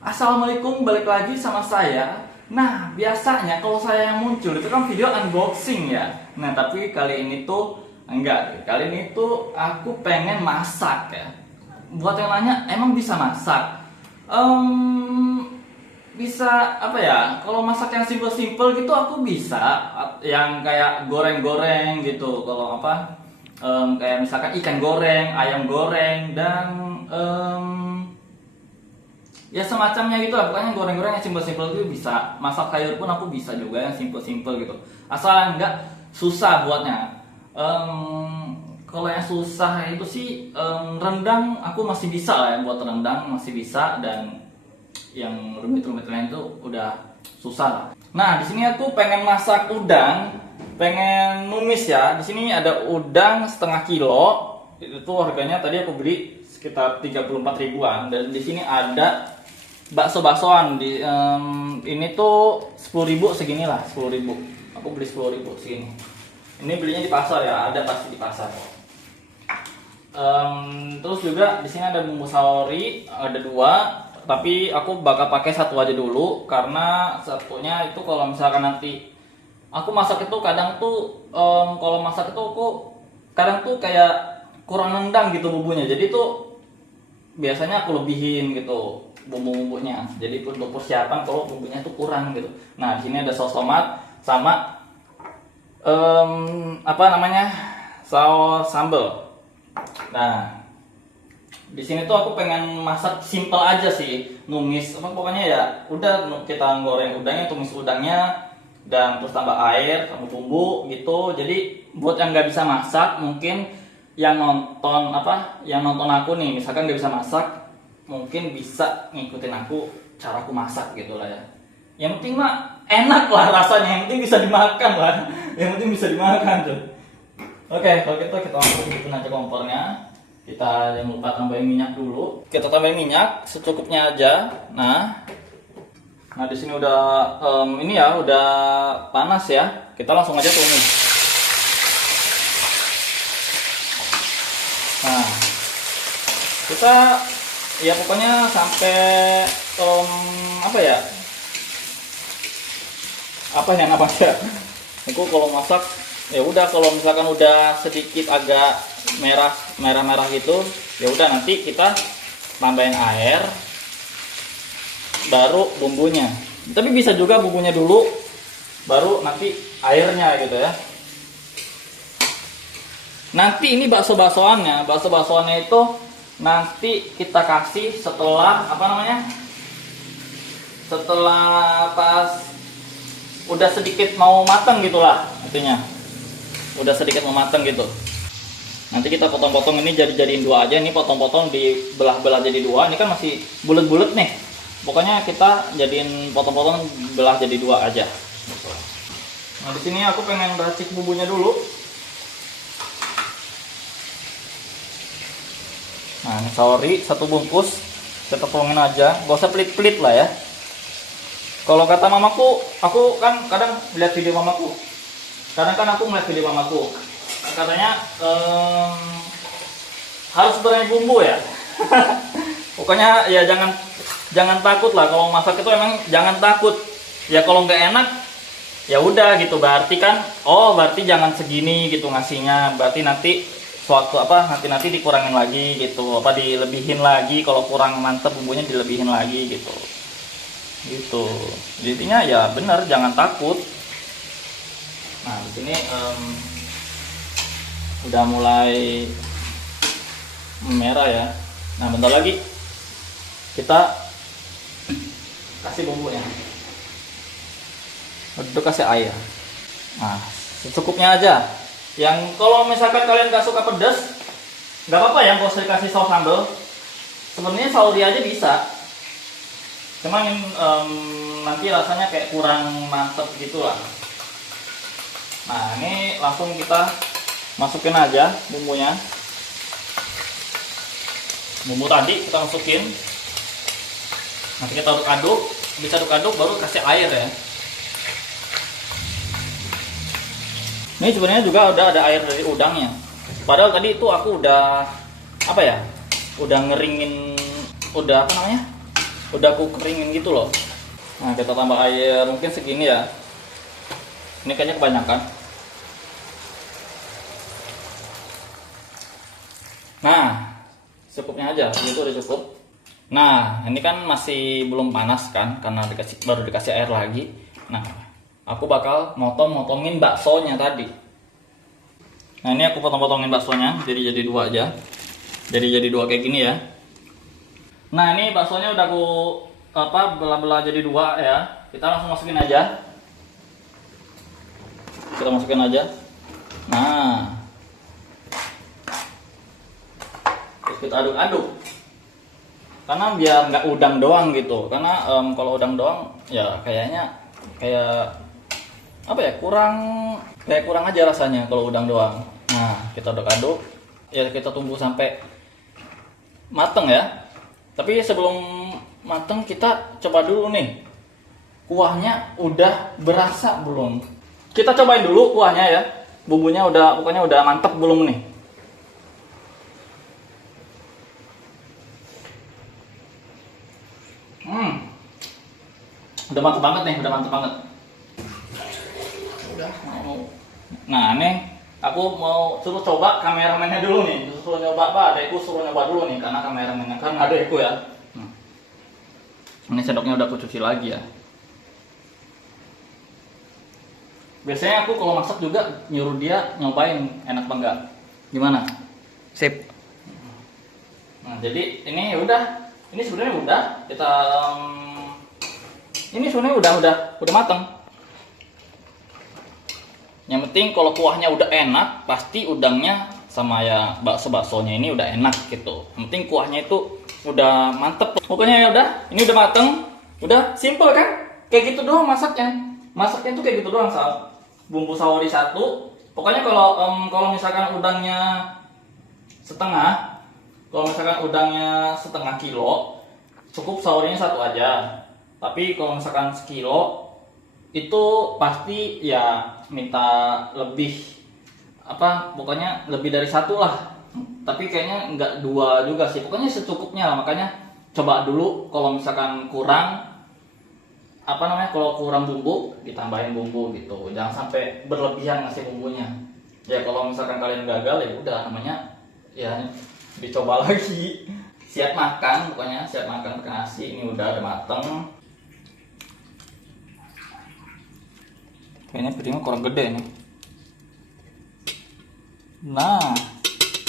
Assalamualaikum, balik lagi sama saya. Nah, biasanya kalau saya yang muncul itu kan video unboxing ya. Nah, tapi kali ini tuh enggak. Kali ini tuh aku pengen masak ya. Buat yang nanya, emang bisa masak? Bisa apa ya? Kalau masak yang simple-simple gitu aku bisa. Yang kayak goreng-goreng gitu. Kalau apa? Kayak misalkan ikan goreng, ayam goreng, dan ya semacamnya gitu lah. Pokoknya goreng-goreng yang simple-simple itu bisa. Masak sayur pun aku bisa juga yang simple-simple gitu, asal enggak susah buatnya. Kalau yang susah itu sih rendang aku masih bisa lah ya, buat rendang masih bisa. Dan yang rumit-rumit lain itu udah susah lah. Nah, di sini aku pengen masak udang, pengen numis ya. Di sini ada udang setengah kilo. Itu harganya tadi aku beli sekitar 34 ribuan. Dan di sini ada bakso-baksoan di ini tuh 10.000 segini lah, 10.000. Aku beli 10.000 segini. Ini belinya di pasar ya, ada pasti di pasar. Terus juga di sini ada bumbu saori, ada 2, tapi aku bakal pakai satu aja dulu karena satunya itu kalau misalkan nanti aku masak itu kadang tuh kalau masak itu aku kadang tuh kayak kurang nendang gitu bumbunya. Jadi tuh biasanya aku lebihin gitu bumbu-bumbunya. Jadi untuk persiapan kalau bumbunya tuh kurang gitu. Nah, di sini ada saus tomat sama apa namanya? Saus sambal. Nah, di sini tuh aku pengen masak simple aja sih, numis apa pokoknya ya udah kita goreng udangnya, tumis udangnya, dan terus tambah air sama bumbu gitu. Jadi buat yang nggak bisa masak, mungkin yang nonton aku nih misalkan nggak bisa masak, mungkin bisa ngikutin aku cara aku masak gitu lah ya. Yang penting mah enak lah rasanya, yang penting bisa dimakan lah. Yang penting bisa dimakan tuh. Oke, kalau gitu kita masukin aja kompornya. Kita jangan lupa tambahin minyak dulu. Kita tambahin minyak secukupnya aja. Nah di sini udah ini ya udah panas ya. Kita langsung aja tumis. Nah, kita ya pokoknya sampai apa ya? Apa yang namanya? Aku kalau masak ya udah, kalau misalkan udah sedikit agak merah gitu, ya udah nanti kita tambahin air baru bumbunya. Tapi bisa juga bumbunya dulu baru nanti airnya gitu ya. Nanti ini bakso-baksoannya itu nanti kita kasih setelah apa namanya? Setelah pas udah sedikit mau matang gitulah artinya. Udah sedikit mau matang gitu. Nanti kita potong-potong ini jadiin 2 aja. Ini potong-potong dibelah-belah jadi 2. Ini kan masih bulat-bulat nih. Pokoknya kita jadiin potong-potong belah jadi 2 aja. Nah, di sini aku pengen racik bumbunya dulu. Nah, ini saori 1 bungkus. Kita tepungin aja. Gak usah pelit-pelit lah ya. Kalau kata mamaku, aku kan kadang lihat video mamaku. Katanya harus berani bumbu ya. Pokoknya ya jangan takut lah kalau masak itu, emang jangan takut. Ya kalau nggak enak ya udah gitu, berarti kan berarti jangan segini gitu ngasihnya. Berarti nanti nanti dikurangin lagi gitu, dilebihin lagi, kalau kurang mantep bumbunya dilebihin lagi gitu. Gitu. Intinya ya bener, jangan takut. Nah, di sini udah mulai merah ya. Nah, bentar lagi kita kasih bumbunya. Udah kasih air. Nah, secukupnya aja. Yang kalau misalkan kalian gak suka pedas, nggak apa-apa ya, nggak usah dikasih saus sambal. Sebenarnya sauri aja bisa. Cuman nanti rasanya kayak kurang mantep gitulah. Nah, ini langsung kita masukin aja bumbunya. Bumbu tadi kita masukin. Nanti kita aduk-aduk, bisa aduk-aduk baru kasih air ya. Ini sebenarnya juga udah ada air dari udangnya. Padahal tadi itu aku udah udah ngeringin, udah udah aku keringin gitu loh. Nah kita tambah air mungkin segini ya, ini kayaknya kebanyakan. Nah cukupnya aja, itu udah cukup. Nah ini kan masih belum panas kan, karena baru dikasih air lagi. Nah aku bakal motongin baksonya tadi. Nah ini aku potong-potongin baksonya, jadi dua aja. Jadi dua kayak gini ya. Nah ini baksonya udah aku belah-belah jadi dua ya. Kita langsung masukin aja. Kita masukin aja. Nah, terus kita aduk-aduk. Karena biar nggak udang doang gitu. Karena kalau udang doang ya kayak apa ya, kurang aja rasanya kalau udang doang. Nah kita aduk-aduk ya, kita tunggu sampai mateng ya. Tapi sebelum mateng kita coba dulu nih, kuahnya udah berasa belum. Kita cobain dulu kuahnya ya, bumbunya pokoknya udah mantep belum nih. Udah mantep banget nih, udah mantep banget. Nah nih aku mau suruh coba kameramennya dulu nih, suruh nyoba adekku suruh nyoba dulu nih, karena kameramennya kan adekku ya. Ini sendoknya udah aku cuci lagi ya. Biasanya aku kalau masak juga nyuruh dia nyobain enak apa enggak. Gimana? Sip. Nah jadi ini udah, ini sebenarnya udah kita ini sebenarnya udah matang. Yang penting kalau kuahnya udah enak, pasti udangnya sama ya baksonya ini udah enak gitu. Yang penting kuahnya itu udah mantep. Pokoknya ya udah, ini udah mateng, udah simple kan? Kayak gitu doang masaknya. Masaknya tuh kayak gitu doang, bumbu saori 1. Pokoknya kalau misalkan udangnya setengah, setengah kilo, cukup saorinya 1 aja. Tapi kalau misalkan sekilo itu pasti ya minta lebih, pokoknya lebih dari 1 lah. Tapi kayaknya nggak 2 juga sih, pokoknya secukupnya lah. Makanya coba dulu, kalau misalkan kurang kalau kurang bumbu ditambahin bumbu gitu, jangan sampai berlebihan ngasih bumbunya ya. Kalau misalkan kalian gagal ya udah, namanya ya dicoba lagi. Siap makan, pokoknya siap makan pakai nasi. Ini udah mateng. Kayaknya piringnya kurang gede nih. Nah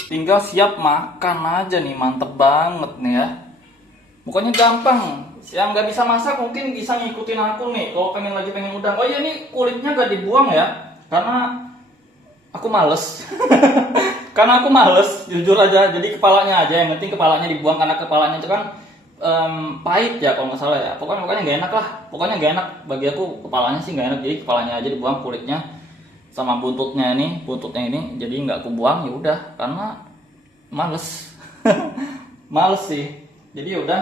tinggal siap makan aja nih, mantep banget nih ya. Pokoknya gampang. Yang nggak bisa masak mungkin bisa ngikutin aku nih. Kalau pengen udang. Oh iya, ini kulitnya gak dibuang ya, karena aku males. Karena aku males, jujur aja. Jadi kepalanya aja, yang penting kepalanya dibuang, karena kepalanya itu kan pahit ya kalau nggak salah ya. Pokoknya nggak enak lah. Pokoknya nggak enak bagi aku, kepalanya sih nggak enak. Jadi kepalanya aja dibuang, kulitnya sama buntutnya ini jadi nggak aku buang ya udah, karena males. Males sih. Jadi ya udah,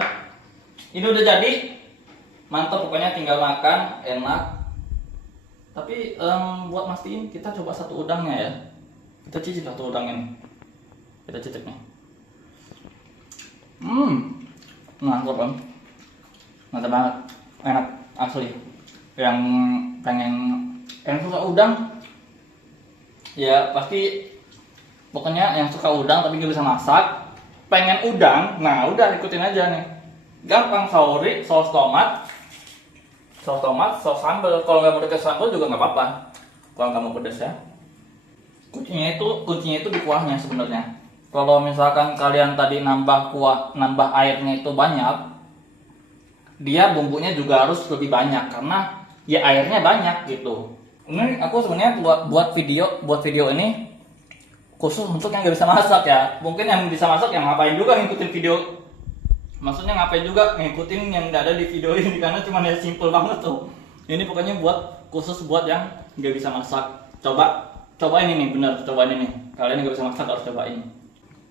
ini udah jadi mantap, pokoknya tinggal makan enak. Tapi buat mastiin kita coba satu udangnya ya. Kita cicip satu udangnya nih. Kita cicip nih. Mantap kan? Mantap banget, enak asli. Yang suka udang ya pasti, pokoknya yang suka udang tapi gak bisa masak, pengen udang, nah udah ikutin aja nih. Gampang, saori, saus tomat, saus sambal. Kalau nggak mau pakai sambal juga nggak apa-apa, kalau nggak mau pedas ya. Kuncinya itu di kuahnya sebenarnya. Kalau misalkan kalian tadi nambah airnya itu banyak, dia bumbunya juga harus lebih banyak, karena ya airnya banyak gitu. Ini aku sebenarnya buat video ini khusus untuk yang nggak bisa masak ya. Mungkin yang bisa masak yang ngapain juga ngikutin video, maksudnya ngapain juga ngikutin yang nggak ada di video ini, karena cuma ya simple banget tuh. Ini pokoknya khusus buat yang nggak bisa masak. Cobain ini, bener, cobain ini. Kalian nggak bisa masak harus cobain.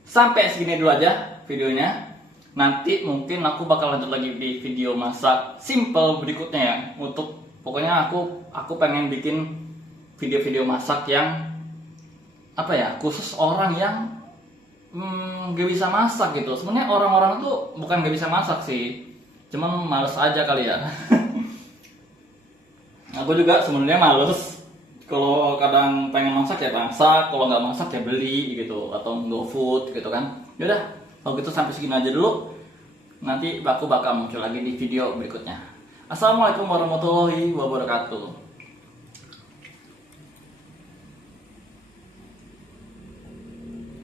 Sampai segini dulu aja videonya. Nanti mungkin aku bakal lanjut lagi di video masak simple berikutnya ya. Pokoknya aku pengen bikin video-video masak yang khusus orang yang gak bisa masak gitu. Sebenarnya orang-orang tuh bukan gak bisa masak sih, Cuman males aja kali ya. Aku juga sebenarnya males. Kalau kadang pengen masak ya masak, kalau nggak masak ya beli gitu atau GoFood gitu kan. Yaudah, kalau gitu sampai segini aja dulu. Nanti aku bakal muncul lagi di video berikutnya. Assalamualaikum warahmatullahi wabarakatuh.